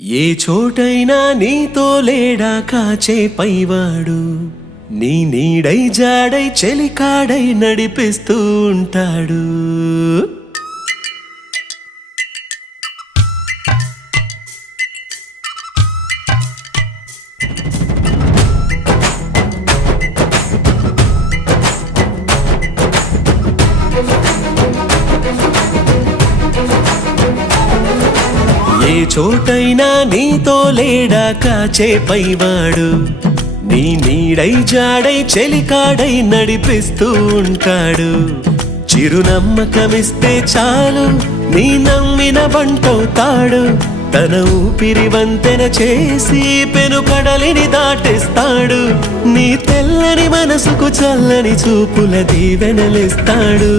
ఏ చోటైనా నీతో లేడా కాచే పైవాడు, నీ నీడై జాడై చెలికాడై నడిపిస్తూ ఉంటాడు. ఏ చోటైనా నీతో లేడా కాచే పైవాడు, నీ నీడై జాడై చెలికాడై నడిపిస్తూ ఉంటాడు. చిరునమ్మకమిస్తే చాలు నీ నమ్మిన బంటవుతాడు. తన ఊపిరి వంతెన చేసి పెను కడలిని దాటేస్తాడు. నీ తెల్లని మనసుకు చల్లని చూపుల దీవెనలిస్తాడు.